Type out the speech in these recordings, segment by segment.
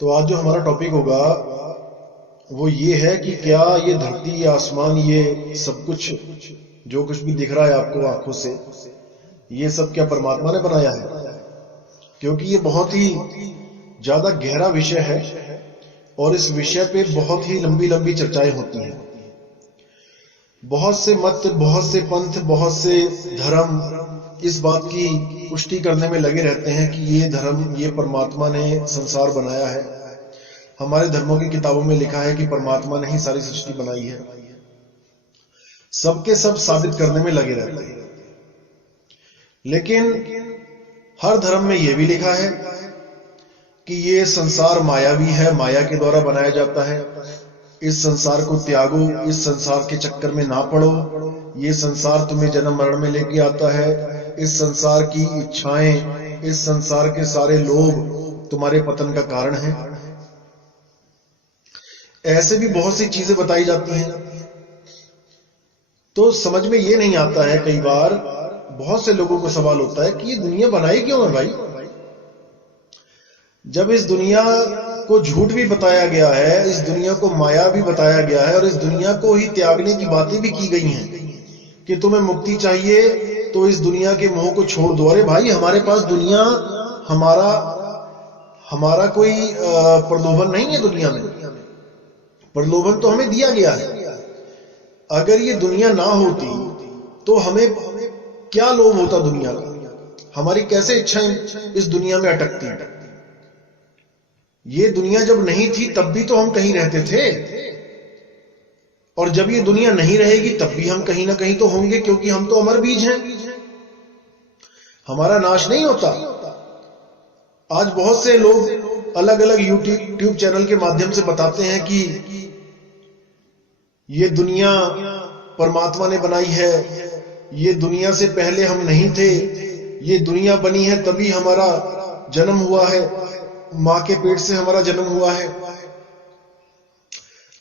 तो आज जो हमारा टॉपिक होगा वो ये है कि क्या ये धरती, ये आसमान, ये सब कुछ जो कुछ भी दिख रहा है आपको आंखों से, ये सब क्या परमात्मा ने बनाया है? क्योंकि ये बहुत ही ज्यादा गहरा विषय है और इस विषय पे बहुत ही लंबी लंबी चर्चाएं होती हैं। बहुत से मत, बहुत से पंथ, बहुत से धर्म इस बात की पुष्टि करने में लगे रहते हैं कि ये धर्म, ये परमात्मा ने संसार बनाया है। हमारे धर्मों की किताबों में लिखा है कि परमात्मा ने ही सारी सृष्टि बनाई है। सबके सब साबित करने में लगे रहते हैं। लेकिन हर धर्म में यह भी लिखा है कि ये संसार मायावी है, माया के द्वारा बनाया जाता है। इस संसार को त्यागो, इस संसार के चक्कर में ना पड़ो, ये संसार तुम्हें जन्म मरण में लेके आता है। इस संसार की इच्छाएं, इस संसार के सारे लोभ तुम्हारे पतन का कारण है। ऐसे भी बहुत सी चीजें बताई जाती हैं। तो समझ में ये नहीं आता है, कई बार बहुत से लोगों को सवाल होता है कि ये दुनिया बनाई क्यों है भाई? जब इस दुनिया को झूठ भी बताया गया है, इस दुनिया को माया भी बताया गया है और इस दुनिया को ही त्यागने की बातें भी की गई हैं कि तुम्हें मुक्ति चाहिए तो इस दुनिया के मोह को छोड़ दो। अरे भाई, हमारे पास दुनिया, हमारा कोई प्रलोभन नहीं है दुनिया में। प्रलोभन तो हमें दिया गया है। अगर ये दुनिया ना होती तो हमें क्या लोभ होता दुनिया का? हमारी कैसे इच्छाएं इस दुनिया में अटकती? ये दुनिया जब नहीं थी तब भी तो हम कहीं रहते थे, और जब ये दुनिया नहीं रहेगी तब भी हम कहीं ना कहीं तो होंगे, क्योंकि हम तो अमर बीज हैं। हमारा नाश नहीं होता। आज बहुत से लोग अलग अलग यूट्यूब चैनल के माध्यम से बताते हैं कि ये दुनिया परमात्मा ने बनाई है, ये दुनिया से पहले हम नहीं थे, ये दुनिया बनी है तभी हमारा जन्म हुआ है, मां के पेट से हमारा जन्म हुआ है।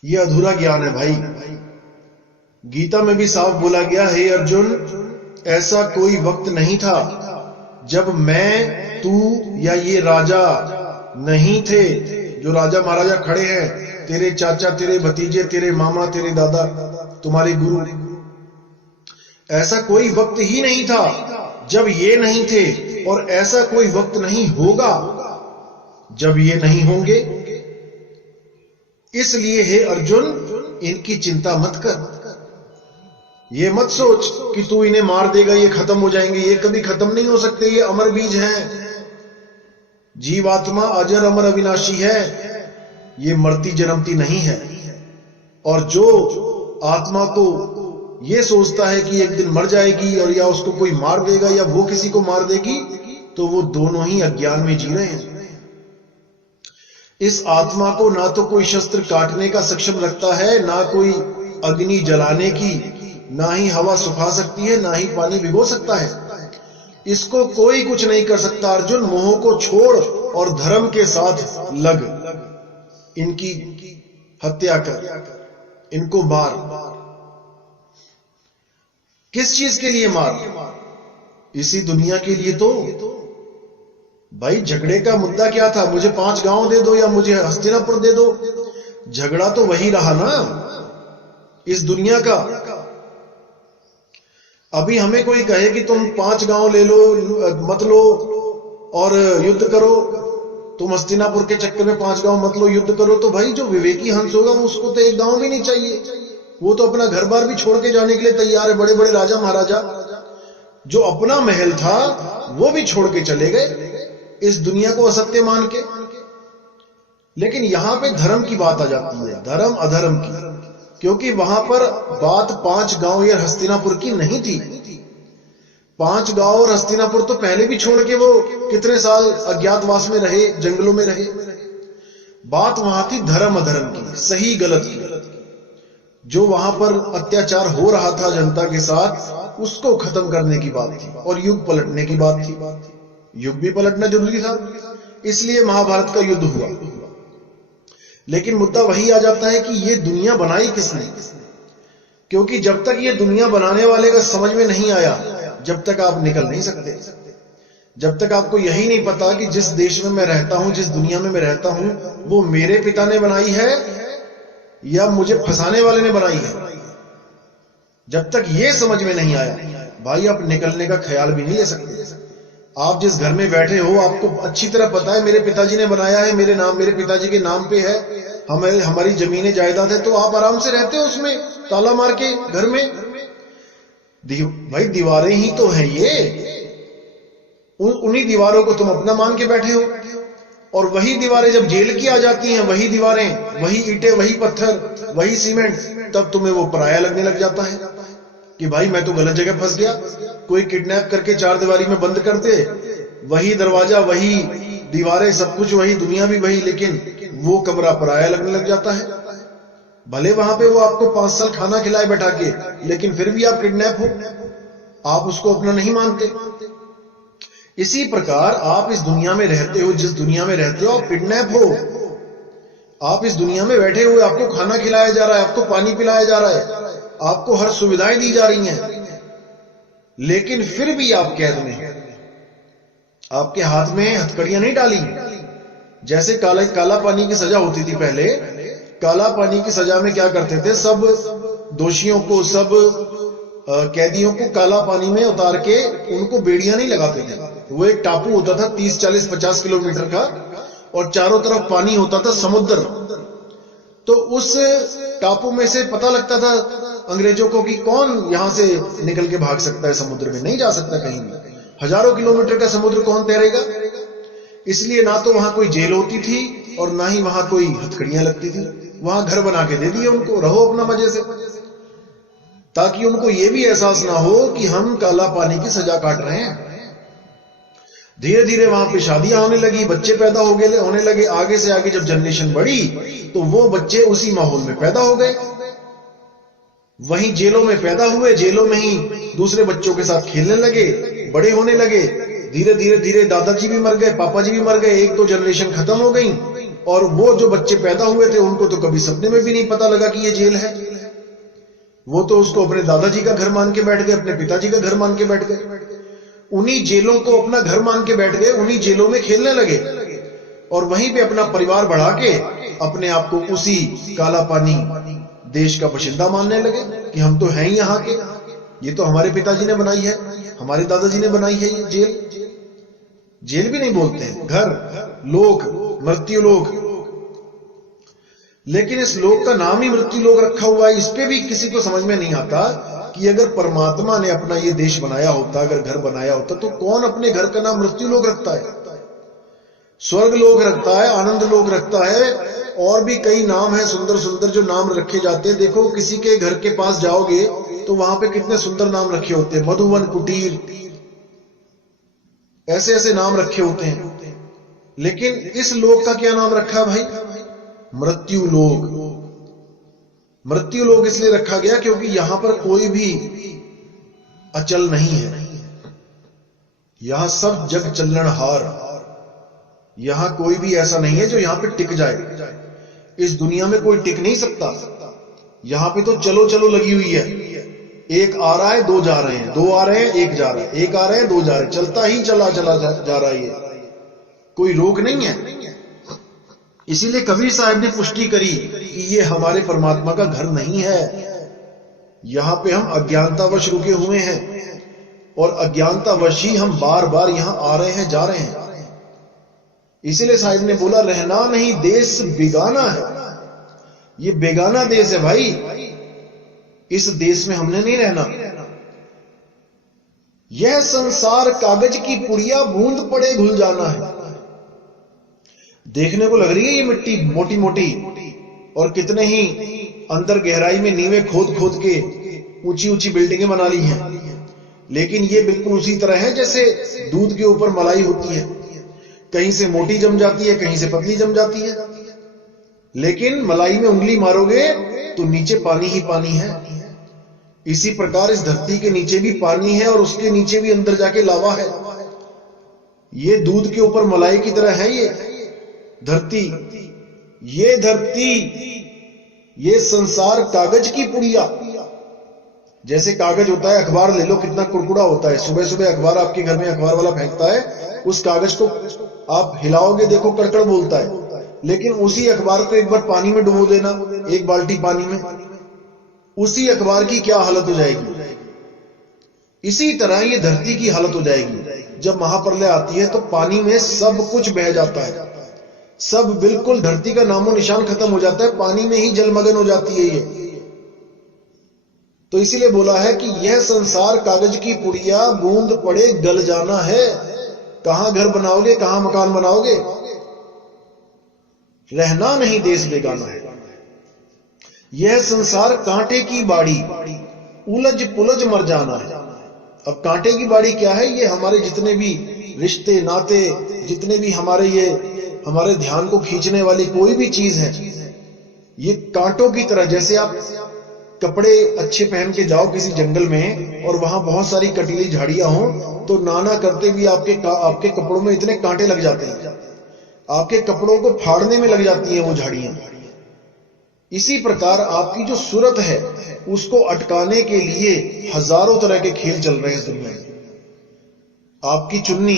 ये अधूरा ज्ञान है भाई। गीता में भी साफ बोला गया, हे अर्जुन, ऐसा कोई वक्त नहीं था जब मैं, तू या ये राजा नहीं थे। जो राजा महाराजा खड़े हैं, तेरे चाचा, तेरे भतीजे, तेरे मामा, तेरे दादा, तुम्हारे गुरु, ऐसा कोई वक्त ही नहीं था जब ये नहीं थे, और ऐसा कोई वक्त नहीं होगा जब ये नहीं होंगे। इसलिए हे अर्जुन, इनकी चिंता मत कर। ये मत सोच कि तू इन्हें मार देगा, ये खत्म हो जाएंगे। ये कभी खत्म नहीं हो सकते। ये अमर बीज हैं। जीवात्मा अजर अमर अविनाशी है। ये मरती जन्मती नहीं है। और जो आत्मा को ये सोचता है कि एक दिन मर जाएगी और या उसको कोई मार देगा या वो किसी को मार देगी, तो वो दोनों ही अज्ञान में जी रहे हैं। इस आत्मा को ना तो कोई शस्त्र काटने का सक्षम रखता है, ना कोई अग्नि जलाने की, ना ही हवा सुखा सकती है, ना ही पानी भिगो सकता है। इसको कोई कुछ नहीं कर सकता। अर्जुन, मोह को छोड़ और धर्म के साथ लग। इनकी हत्या कर, इनको मार। किस चीज के लिए मार? इसी दुनिया के लिए तो। भाई, झगड़े का मुद्दा क्या था? मुझे 5 गांव दे दो या मुझे हस्तिनापुर दे दो। झगड़ा तो वही रहा ना, इस दुनिया का। अभी हमें कोई कहे कि तुम 5 गांव ले लो, मत लो और युद्ध करो, तुम हस्तिनापुर के चक्कर में 5 गांव मत लो, युद्ध करो, तो भाई जो विवेकी हंस होगा वो, उसको तो 1 गांव भी नहीं चाहिए। वो तो अपना घर बार भी छोड़ के जाने के लिए तैयार है। बड़े बड़े राजा महाराजा जो अपना महल था वो भी छोड़ के चले गए इस दुनिया को असत्य मान के। लेकिन यहां पे धर्म की बात आ जाती है, धर्म अधर्म की, क्योंकि वहां पर बात 5 गांव या हस्तिनापुर की नहीं थी। 5 गांव और हस्तिनापुर तो पहले भी छोड़ के वो कितने साल अज्ञातवास में रहे, जंगलों में रहे। बात वहां थी धर्म अधर्म की, सही गलत की। जो वहां पर अत्याचार हो रहा था जनता के साथ, उसको खत्म करने की बात थी और युग पलटने की बात थी। युग भी पलटना जरूरी था, इसलिए महाभारत का युद्ध हुआ। लेकिन मुद्दा वही आ जाता है कि ये दुनिया बनाई किसने? क्योंकि जब तक ये दुनिया बनाने वाले का समझ में नहीं आया, जब तक आप निकल नहीं सकते। जब तक आपको यही नहीं पता कि जिस देश में मैं रहता हूं, जिस दुनिया में मैं रहता हूं, वो मेरे पिता ने बनाई है या मुझे फंसाने वाले ने बनाई है, जब तक ये समझ में नहीं आया, भाई आप निकलने का ख्याल भी नहीं ले सकते। आप जिस घर में बैठे हो, आपको अच्छी तरह पता है मेरे पिताजी ने बनाया है, मेरे पिताजी के नाम पे है, हमारी जमीनें जायदाद है, तो आप आराम से रहते हो उसमें ताला मार के घर में। भाई दीवारें ही तो हैं ये, उन्हीं दीवारों को तुम अपना मान के बैठे हो, और वही दीवारें जब जेल की आ जाती हैं, वही दीवारें, वही ईंटें, वही पत्थर, वही सीमेंट, तब तुम्हें वो पराया लगने लग जाता है कि भाई मैं तो गलत जगह फंस गया। कोई किडनैप करके चार दीवारी में बंद कर दे, वही दरवाजा, वही दीवारें, सब कुछ वही, दुनिया भी वही, लेकिन वो कमरा पराया लगने लग जाता है। भले वहां पे वो आपको 5 साल खाना खिलाए बैठा के, लेकिन फिर भी आप किडनैप हो, आप उसको अपना नहीं मानते। इसी प्रकार आप इस दुनिया में रहते हो, जिस दुनिया में रहते हो, आप किडनैप हो। आप इस दुनिया में बैठे हुए, आपको खाना खिलाया जा रहा है, आपको पानी पिलाया जा रहा है, आपको हर सुविधाएं दी जा रही हैं, लेकिन फिर भी आप कैद में हैं। आपके हाथ में हथकड़ियां नहीं डाली। जैसे काला पानी की सजा होती थी पहले, काला पानी की सजा में क्या करते थे, सब दोषियों को, सब कैदियों को काला पानी में उतार के उनको बेड़ियां नहीं लगाते थे। वो एक टापू होता था 30, 40, 50 किलोमीटर का, और चारों तरफ पानी होता था, समुद्र। तो उस टापू में से पता लगता था अंग्रेजों को कि कौन यहां से निकल के भाग सकता है, समुद्र में नहीं जा सकता कहीं भी। हजारों किलोमीटर का समुद्र कौन तैरेगा? इसलिए ना तो वहां कोई जेल होती थी और ना ही वहां कोई हथकड़ियां लगती थी। वहां घर बना के दे दिए उनको, रहो अपना मजे से, ताकि उनको यह भी एहसास ना हो कि हम काला पानी की सजा काट रहे हैं। धीरे धीरे वहां पे शादियां होने लगी, बच्चे पैदा होने लगे। आगे से आगे जब जनरेशन बढ़ी तो वो बच्चे उसी माहौल में पैदा हो गए, वहीं जेलों में पैदा हुए, जेलों में ही दूसरे बच्चों के साथ खेलने लगे, बड़े होने लगे। धीरे धीरे धीरे दादाजी भी मर गए, पापा जी भी मर गए, 1-2 जनरेशन खत्म हो गई, और वो जो बच्चे पैदा हुए थे उनको तो कभी सपने में भी नहीं पता लगा कि ये जेल है। वो तो उसको अपने दादाजी का घर मान के बैठ गए, अपने पिताजी का घर मान के बैठ गए, उन्हीं जेलों को अपना घर मान के बैठ गए, उन्हीं जेलों में खेलने लगे, और वहीं पे अपना परिवार बढ़ा के अपने आप को उसी काला पानी देश का बाशिंदा मानने लगे कि हम तो हैं ही यहाँ के, ये तो हमारे पिताजी ने बनाई है, हमारे दादाजी ने बनाई है ये जेल। जेल भी नहीं बोलते हैं, घर, लोक, मृत्यु लोक। लेकिन इस लोक का नाम ही मृत्यु लोक रखा हुआ है। इस पे भी किसी को समझ में नहीं आता कि अगर परमात्मा ने अपना ये देश बनाया होता, अगर घर बनाया होता, तो कौन अपने घर का नाम मृत्यु लोक रखता है? स्वर्ग लोक रखता है, आनंद लोक रखता है, और भी कई नाम हैं सुंदर सुंदर जो नाम रखे जाते हैं। देखो किसी के घर के पास जाओगे तो वहां पे कितने सुंदर नाम रखे होते हैं, मधुवन कुटीर, ऐसे ऐसे नाम रखे होते हैं। लेकिन इस लोक का क्या नाम रखा भाई? मृत्यु लोक। मृत्यु लोक इसलिए रखा गया क्योंकि यहां पर कोई भी अचल नहीं है, यहां सब जग चलनहार। यहां कोई भी ऐसा नहीं है जो यहां पे टिक जाए। इस दुनिया में कोई टिक नहीं सकता। यहां पे तो चलो चलो लगी हुई है, एक आ रहा है, 2 जा रहे हैं, 2 आ रहे हैं, 1 जा रहा है, 1 आ रहे हैं, 2 जा रहे हैं, चलता ही चला जा रहा है, ये कोई रोक नहीं है। इसीलिए कबीर साहब ने पुष्टि करी कि ये हमारे परमात्मा का घर नहीं है, यहां पे हम अज्ञानतावश रुके हुए हैं, और अज्ञानतावश ही हम बार बार यहां आ रहे हैं, जा रहे हैं। इसीलिए साहिब ने बोला, रहना नहीं देश बेगाना है। ये बेगाना देश है भाई, इस देश में हमने नहीं रहना। यह संसार कागज की पुड़िया, बूंद पड़े घुल जाना है। देखने को लग रही है ये मिट्टी मोटी मोटी, और कितने ही अंदर गहराई में नींवें खोद खोद के ऊंची ऊंची बिल्डिंगें बना ली हैं, लेकिन ये बिल्कुल उसी तरह है जैसे दूध के ऊपर मलाई होती है, कहीं से मोटी जम जाती है, कहीं से पतली जम जाती है, लेकिन मलाई में उंगली मारोगे तो नीचे पानी ही पानी है। इसी प्रकार इस धरती के नीचे भी पानी है, और उसके नीचे भी अंदर जाके लावा है। ये दूध के ऊपर मलाई की तरह है ये धरती। ये धरती, ये संसार कागज की पुड़िया। जैसे कागज होता है, अखबार ले लो, कितना कुड़कुड़ा होता है। सुबह सुबह अखबार आपके घर में अखबार वाला फेंकता है, उस कागज को आप हिलाओगे, देखो कड़कड़ बोलता है, लेकिन उसी अखबार को एक बार पानी में डुबो देना, एक बाल्टी पानी में, उसी अखबार की क्या हालत हो जाएगी। इसी तरह ये धरती की हालत हो जाएगी। जब महाप्रलय आती है तो पानी में सब कुछ बह जाता है, सब बिल्कुल धरती का नामो निशान खत्म हो जाता है, पानी में ही जलमग्न हो जाती है ये। तो इसीलिए बोला है कि यह संसार कागज की पुड़िया, बूंद पड़े गल जाना है। कहां घर बनाओगे, कहां मकान बनाओगे, रहना नहीं देश बेगाना है। यह संसार कांटे की बाड़ी, उलझ पुलझ मर जाना है। अब कांटे की बाड़ी क्या है? ये हमारे जितने भी रिश्ते नाते, जितने भी हमारे ध्यान को खींचने वाली कोई भी चीज है, ये कांटों की तरह। जैसे आप कपड़े अच्छे पहन के जाओ किसी जंगल में और वहां बहुत सारी कटीली झाड़ियां हो, तो नाना करते भी आपके कपड़ों में इतने कांटे लग जाते हैं, आपके कपड़ों को फाड़ने में लग जाती हैं वो झाड़ियां। इसी प्रकार आपकी जो सूरत है उसको अटकाने के लिए हजारों तरह के खेल चल रहे हैं इस दुनिया में। आपकी चुन्नी,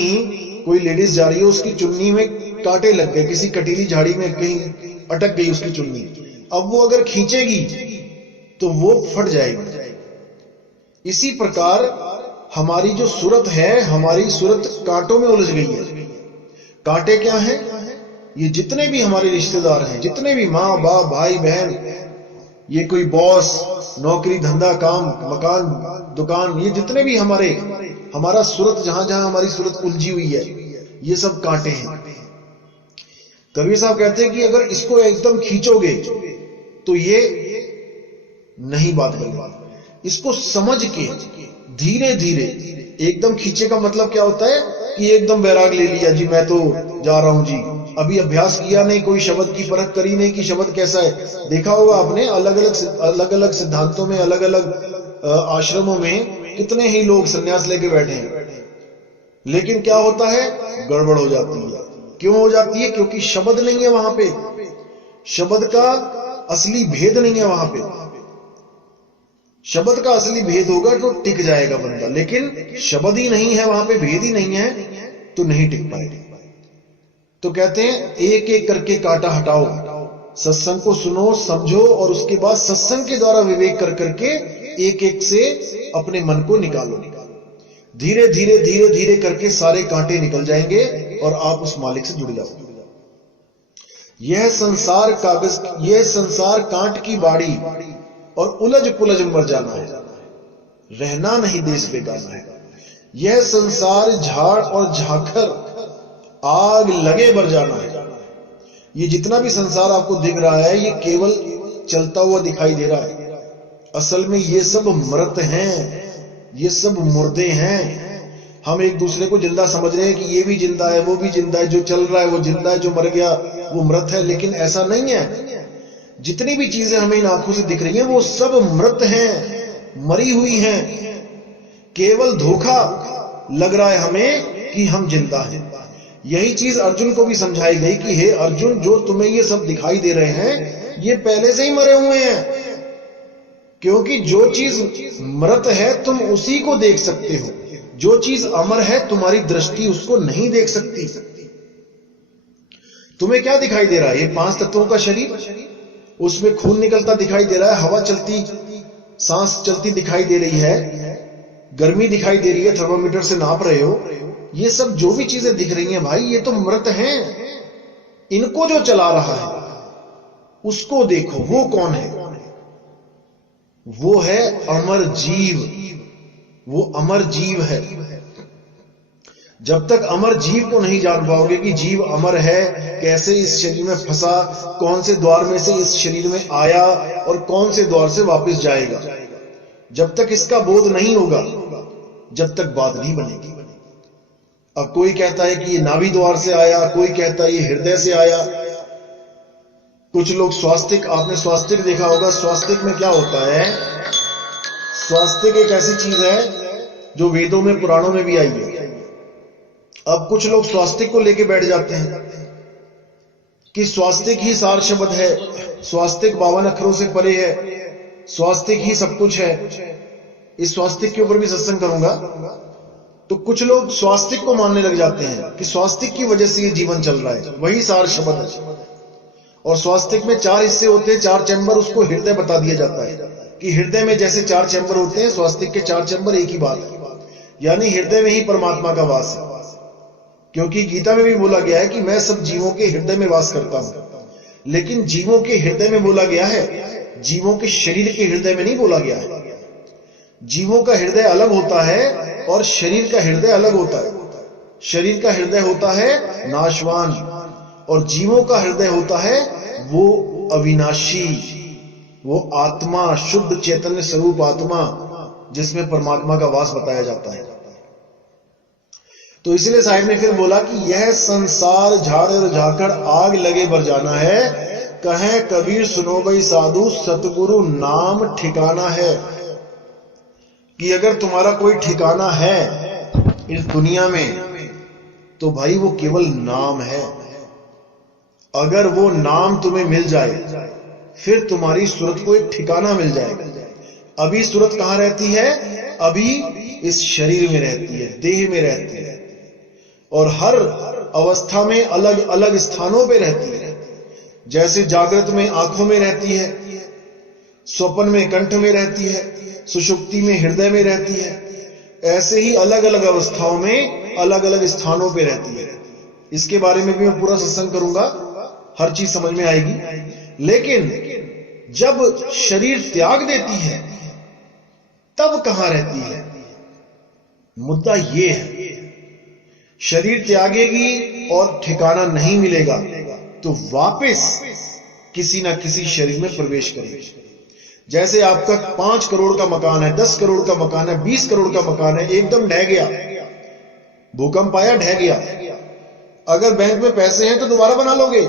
कोई लेडीज जा रही है, उसकी चुन्नी में कांटे लग गए, किसी कटीली झाड़ी में कहीं अटक गई उसकी चुन्नी। अब वो अगर खींचेगी तो वो फट जाएगी। इसी प्रकार हमारी जो सूरत है, हमारी सूरत कांटों में उलझ गई है। कांटे क्या हैं? ये जितने भी हमारे रिश्तेदार हैं, जितने भी माँ बाप भाई बहन, ये कोई बॉस, नौकरी धंधा काम मकान दुकान, ये जितने भी हमारा सूरत, जहां जहां हमारी सूरत उलझी हुई है, ये सब कांटे हैं। कबीर साहब कहते हैं कि अगर इसको एकदम खींचोगे तो ये नहीं बात बनेगी। इसको समझ के धीरे धीरे, एकदम खींचे का मतलब क्या होता है कि एकदम वैराग ले लिया जी, मैं तो जा रहा हूं जी, अभी अभ्यास किया नहीं, कोई शब्द की परख करी नहीं कि शब्द कैसा है। देखा होगा आपने अलग अलग सिद्धांतों में, अलग अलग आश्रमों में कितने ही लोग सन्यास लेके बैठे हैं, लेकिन क्या होता है? गड़बड़ हो जाती है। क्यों हो जाती है? क्योंकि शब्द नहीं है वहां पे, शब्द का असली भेद नहीं है वहां पे। शब्द का असली भेद होगा तो टिक जाएगा बंदा, लेकिन शब्द ही नहीं है वहां पे, भेद ही नहीं है, तो नहीं टिक पाएगा। तो कहते हैं एक एक करके कांटा हटाओ, सत्संग को सुनो समझो, और उसके बाद सत्संग के द्वारा विवेक कर करके एक एक से अपने मन को निकालो। धीरे धीरे धीरे धीरे करके सारे कांटे निकल जाएंगे और आप उस मालिक से जुड़ जाओगे। यह संसार कांट की बाड़ी और उलझ पुलझ मर जाना है, रहना नहीं देश बेगाना है। यह संसार झाड़ और झाखर, आग लगे बर जाना है। ये जितना भी संसार आपको दिख रहा है, ये केवल चलता हुआ दिखाई दे रहा है। असल में ये सब मृत हैं, ये सब मुर्दे हैं। हम एक दूसरे को जिंदा समझ रहे हैं कि ये भी जिंदा है, वो भी जिंदा है, जो चल रहा है वो जिंदा है, जो मर गया वो मृत है, लेकिन ऐसा नहीं है। जितनी भी चीजें हमें इन आंखों से दिख रही हैं वो सब मृत हैं, मरी हुई हैं। केवल धोखा लग रहा है हमें कि हम जिंदा हैं। यही चीज अर्जुन को भी समझाई गई कि हे अर्जुन, जो तुम्हें ये सब दिखाई दे रहे हैं ये पहले से ही मरे हुए हैं, क्योंकि जो चीज मृत है तुम उसी को देख सकते हो, जो चीज अमर है तुम्हारी दृष्टि उसको नहीं देख सकती। तुम्हें क्या दिखाई दे रहा है? ये 5 तत्वों का शरीर, उसमें खून निकलता दिखाई दे रहा है, हवा चलती, सांस चलती दिखाई दे रही है, गर्मी दिखाई दे रही है, थर्मामीटर से नाप रहे हो। ये सब जो भी चीजें दिख रही हैं भाई, ये तो मृत हैं। इनको जो चला रहा है उसको देखो, वो कौन है? वो है अमर जीव, वो अमर जीव है। जब तक अमर जीव को नहीं जान पाओगे कि जीव अमर है, कैसे इस शरीर में फंसा, कौन से द्वार में से इस शरीर में आया और कौन से द्वार से वापस जाएगा, जब तक इसका बोध नहीं होगा, जब तक बात नहीं बनेगी। अब कोई कहता है कि ये नाभि द्वार से आया, कोई कहता है ये हृदय से आया। कुछ लोग स्वास्तिक, आपने स्वास्तिक देखा होगा, स्वास्तिक में क्या होता है? स्वास्तिक एक ऐसी चीज है जो वेदों में पुराणों में भी आई है। अब कुछ लोग स्वास्तिक को लेके बैठ जाते हैं कि स्वास्तिक ही सार शब्द है, स्वास्तिक 52 अक्षरों से परे है, स्वास्तिक ही सब कुछ है। इस स्वास्तिक के ऊपर भी सत्संग करूंगा। तो कुछ लोग स्वास्तिक को मानने लग जाते हैं कि स्वास्तिक की वजह से ये जीवन चल रहा है, वही सार शब्द है। और स्वास्तिक में 4 हिस्से होते हैं, 4 चैम्बर, उसको हृदय बता दिया जाता है कि हृदय में जैसे 4 चैम्बर होते हैं, स्वास्तिक के 4 चैम्बर एक ही बात है, यानी हृदय में ही परमात्मा का वास है। क्योंकि गीता में भी बोला गया है कि मैं सब जीवों के हृदय में वास करता हूं, लेकिन जीवों के हृदय में बोला गया है, जीवों के शरीर के हृदय में नहीं बोला गया है। जीवों का हृदय अलग होता है और शरीर का हृदय अलग होता है। शरीर का हृदय होता है नाशवान और जीवों का हृदय होता है वो अविनाशी, वो आत्मा, शुद्ध चैतन्य स्वरूप आत्मा, जिसमें परमात्मा का वास बताया जाता है। तो इसलिए साहिब ने फिर बोला कि यह संसार झाड़ और झाकड़ आग लगे बर जाना है, कहे कबीर सुनो भाई साधु सतगुरु नाम ठिकाना है। कि अगर तुम्हारा कोई ठिकाना है इस दुनिया में तो भाई वो केवल नाम है। अगर वो नाम तुम्हें मिल जाए फिर तुम्हारी सूरत को एक ठिकाना मिल जाएगा। अभी सूरत कहां रहती है? अभी इस शरीर में रहती है, देह में रहती है, और हर अवस्था में अलग अलग स्थानों पे रहती है। जैसे जागृत में आंखों में रहती है, स्वप्न में कंठ में रहती है, सुषुप्ति में हृदय में रहती है, ऐसे ही अलग अलग अवस्थाओं में अलग अलग स्थानों पे रहती है। इसके बारे में भी मैं पूरा सत्संग करूंगा, हर चीज समझ में आएगी। लेकिन जब शरीर त्याग देती है तब कहां रहती है? मुद्दा यह है, शरीर त्यागेगी और ठिकाना नहीं मिलेगा तो वापस किसी ना किसी शरीर में प्रवेश करेगी। जैसे आपका 5 करोड़ का मकान है, 10 करोड़ का मकान है, 20 करोड़ का मकान है, एकदम ढह गया, भूकंप आया, ढह गया। अगर बैंक में पैसे हैं तो दोबारा बना लोगे,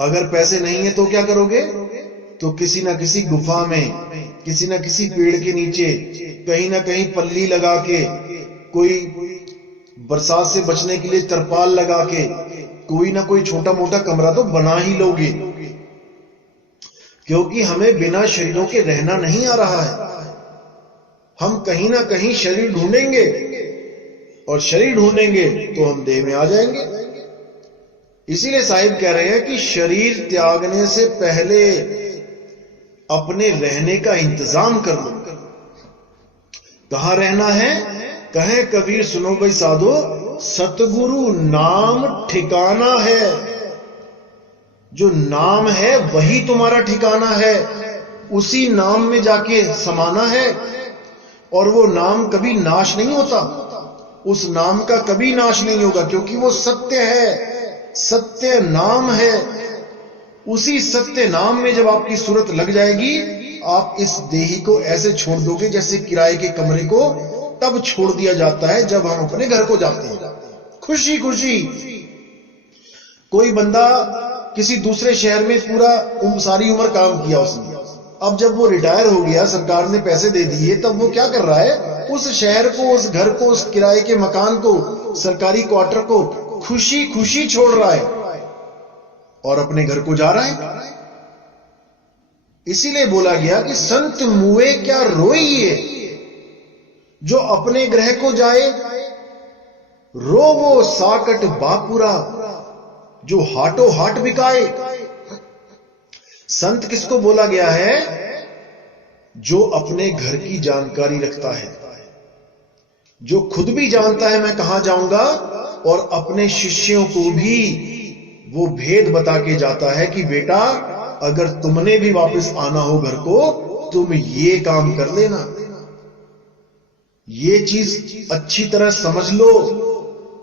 अगर पैसे नहीं है तो क्या करोगे? तो किसी ना किसी गुफा में, किसी ना किसी पेड़ के नीचे, कहीं ना कहीं पल्ली लगा के, कोई बरसात से बचने के लिए तरपाल लगा के, कोई ना कोई छोटा मोटा कमरा तो बना ही लोगे। क्योंकि हमें बिना शरीरों के रहना नहीं आ रहा है। हम कहीं ना कहीं शरीर ढूंढेंगे और शरीर ढूंढेंगे तो हम देह में आ जाएंगे। इसीलिए साहिब कह रहे हैं कि शरीर त्यागने से पहले अपने रहने का इंतजाम कर लो। कहां रहना है? कहे कबीर सुनो भाई साधो सतगुरु नाम ठिकाना है। जो नाम है वही तुम्हारा ठिकाना है, उसी नाम में जाके समाना है। और वो नाम कभी नाश नहीं होता, उस नाम का कभी नाश नहीं होगा, क्योंकि वो सत्य है, सत्य नाम है। उसी सत्य नाम में जब आपकी सूरत लग जाएगी, आप इस देही को ऐसे छोड़ दोगे जैसे किराए के कमरे को तब छोड़ दिया जाता है जब हम अपने घर को जाते हैं, खुशी खुशी। कोई बंदा किसी दूसरे शहर में पूरा सारी उम्र काम किया उसने, अब जब वो रिटायर हो गया, सरकार ने पैसे दे दिए, तब वो क्या कर रहा है? उस शहर को, उस घर को, उस किराए के मकान को, सरकारी क्वार्टर को खुशी खुशी छोड़ रहा है और अपने घर को जा रहा है। इसीलिए बोला गया कि संत मुए क्या रोइए, जो अपने ग्रह को जाए रोवो साकट बापुरा, जो हाटो हाट बिकाए। संत किसको बोला गया है? जो अपने घर की जानकारी रखता है, जो खुद भी जानता है मैं कहां जाऊंगा, और अपने शिष्यों को भी वो भेद बता के जाता है कि बेटा अगर तुमने भी वापस आना हो घर को, तुम ये काम कर लेना, ये चीज अच्छी तरह समझ लो,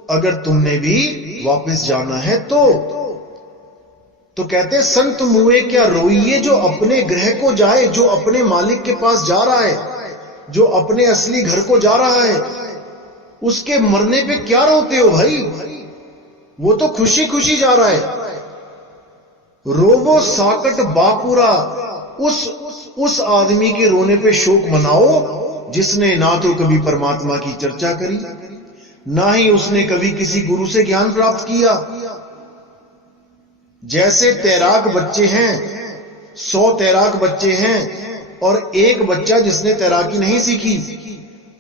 अगर तुमने भी वापस जाना है तो कहते संत मुए क्या रोइए, जो अपने ग्रह को जाए, जो अपने मालिक के पास जा रहा है, जो अपने असली घर को जा रहा है, उसके मरने पे क्या रोते हो भाई? वो तो खुशी खुशी जा रहा है। रोवो साकट बापुरा, उस आदमी के रोने पे शोक मनाओ जिसने ना तो कभी परमात्मा की चर्चा करी, ना ही उसने कभी किसी गुरु से ज्ञान प्राप्त किया। जैसे तैराक बच्चे हैं, 100 तैराक बच्चे हैं और एक बच्चा जिसने तैराकी नहीं सीखी,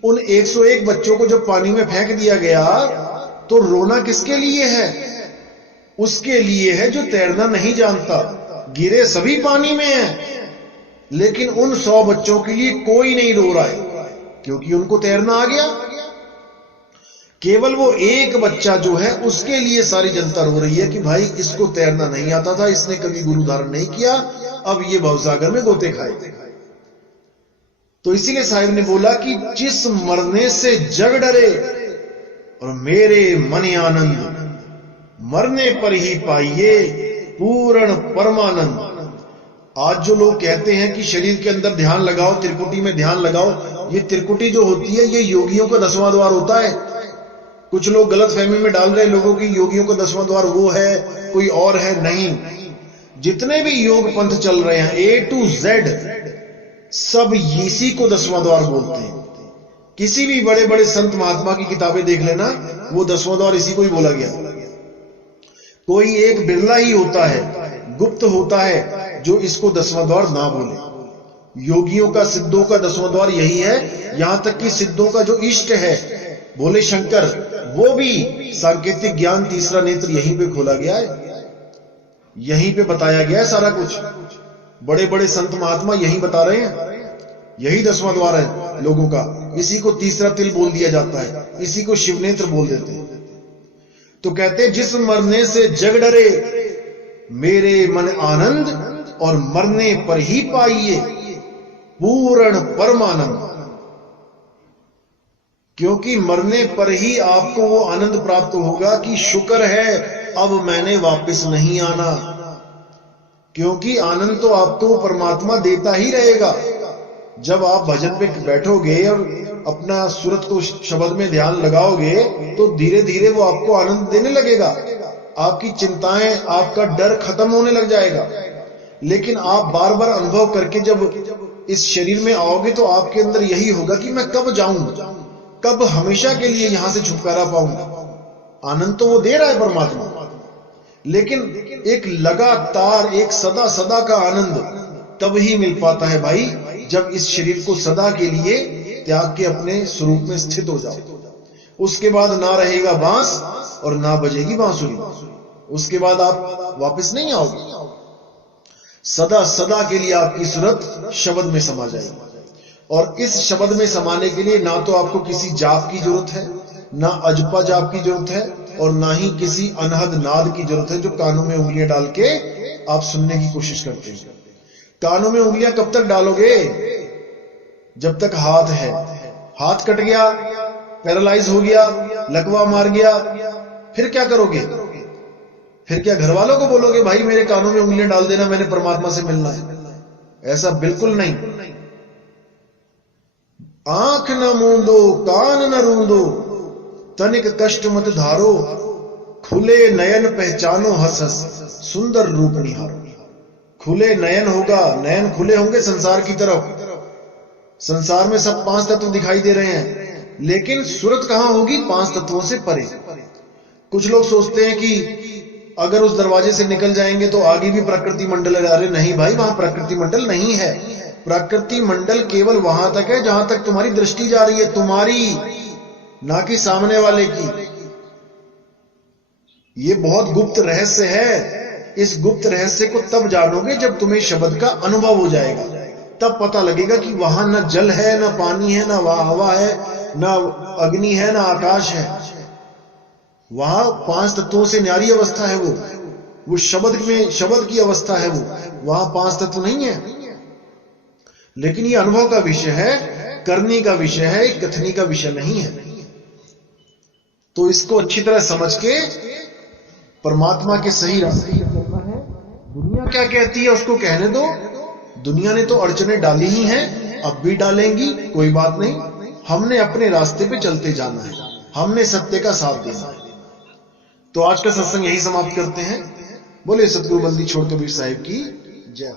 उन 101 बच्चों को जब पानी में फेंक दिया गया तो रोना किसके लिए है? उसके लिए है जो तैरना नहीं जानता। गिरे सभी पानी में हैं, लेकिन उन 100 बच्चों के लिए कोई नहीं रो रहा है, क्योंकि उनको तैरना आ गया। केवल वो एक बच्चा जो है उसके लिए सारी जनता रो रही है कि भाई इसको तैरना नहीं आता था, इसने कभी गुरु धारण नहीं किया, अब ये भवसागर में गोते खाए। तो इसीलिए साहिब ने बोला कि जिस मरने से जग डरे और मेरे मन आनंद, मरने पर ही पाइए पूर्ण परमानंद। आज जो लोग कहते हैं कि शरीर के अंदर ध्यान लगाओ, त्रिकुटी में ध्यान लगाओ, ये त्रिकुटी जो होती है ये योगियों का 10वां द्वार होता है। कुछ लोग गलत फहमी में डाल रहे लोगों की योगियों का 10वां द्वार वो है, कोई और है। नहीं, जितने भी योग पंथ चल रहे हैं A to Z सब इसी को 10वां द्वार बोलते हैं। किसी भी बड़े बड़े संत महात्मा की किताबें देख लेना, वो 10वां द्वार इसी को ही बोला गया। कोई एक बिरला ही होता है, गुप्त होता है, जो इसको 10वां द्वार ना बोले। योगियों का, सिद्धों का 10वां द्वार यही है। यहां तक कि सिद्धों का जो इष्ट है भोले शंकर, वो भी सांकेतिक ज्ञान तीसरा नेत्र यहीं पे खोला गया है, यहीं पे बताया गया है सारा कुछ। बड़े बड़े संत महात्मा यही बता रहे हैं, यही 10वां द्वार है लोगों का। इसी को तीसरा तिल बोल दिया जाता है, इसी को शिवनेत्र बोल देते हैं। तो कहते हैं जिस मरने से जग डरे मेरे मन आनंद और मरने पर ही पाइए पूर्ण परमानंद। क्योंकि मरने पर ही आपको वो आनंद प्राप्त होगा कि शुक्र है अब मैंने वापस नहीं आना। क्योंकि आनंद तो आपको परमात्मा देता ही रहेगा। जब आप भजन पे बैठोगे और अपना सूरत को शब्द में ध्यान लगाओगे तो धीरे धीरे वो आपको आनंद देने लगेगा। आपकी चिंताएं, आपका डर खत्म होने लग जाएगा। लेकिन आप बार बार अनुभव करके जब इस शरीर में आओगे तो आपके अंदर यही होगा कि मैं कब जाऊं, कब हमेशा के लिए यहां से छुटकारा पाऊंगा। आनंद तो वो दे रहा है परमात्मा, लेकिन एक लगातार, एक सदा सदा का आनंद तब ही मिल पाता है भाई, जब इस शरीर को सदा के लिए त्याग के अपने स्वरूप में स्थित हो जाओ। उसके बाद ना रहेगा बांस और ना बजेगी बांसुरी। उसके बाद आप वापस नहीं आओगे। सदा सदा के लिए आपकी सूरत शब्द में समा जाएगी। और इस शब्द में समाने के लिए ना तो आपको किसी जाप की जरूरत है, ना अजपा जाप की जरूरत है, और ना ही किसी अनहद नाद की जरूरत है जो कानों में उंगलियां डाल के आप सुनने की कोशिश करते हैं। कानों में उंगलियां कब तक डालोगे? जब तक हाथ है। हाथ कट गया, पैरालाइज हो गया, लकवा मार गया, फिर क्या करोगे? फिर क्या घर वालों को बोलोगे भाई मेरे कानों में उंगलियां डाल देना, मैंने परमात्मा से मिलना है? ऐसा बिल्कुल नहीं। आंख न मूंदो, कान न रूंदो, तनिक कष्ट मत धारो, खुले नयन पहचानो हंस हंस, सुंदर रूप निहारो। खुले नयन होगा, नयन खुले होंगे संसार की तरफ। संसार में सब 5 तत्व दिखाई दे रहे हैं, लेकिन सूरत कहां होगी? 5 तत्वों से परे। कुछ लोग सोचते हैं कि अगर उस दरवाजे से निकल जाएंगे तो आगे भी प्रकृति मंडल है। अरे नहीं भाई, वहां प्रकृति मंडल नहीं है। प्रकृति मंडल केवल वहां तक है जहां तक तुम्हारी दृष्टि जा रही है, तुम्हारी, ना कि सामने वाले की। ये बहुत गुप्त रहस्य है। इस गुप्त रहस्य को तब जानोगे जब तुम्हें शब्द का अनुभव हो जाएगा। तब पता लगेगा कि वहां न जल है, न पानी है, न हवा है, न अग्नि है, न आकाश है। वहां 5 तत्वों से न्यारी अवस्था है वो शब्द में, शब्द की अवस्था है वो। वहां 5 तत्व नहीं है। लेकिन ये अनुभव का विषय है, करने का विषय है, कथनी का विषय नहीं है। तो इसको अच्छी तरह समझ के परमात्मा के सही रास्ते पर चलना है। दुनिया क्या कहती है उसको कहने दो। दुनिया ने तो अड़चने डाली ही हैं, अब भी डालेंगी, कोई बात नहीं। हमने अपने रास्ते पे चलते जाना है, हमने सत्य का साथ देना है। तो आज का सत्संग यही समाप्त करते हैं। बोले सतगुरु बंदी छोड़ कबीर साहिब की जय।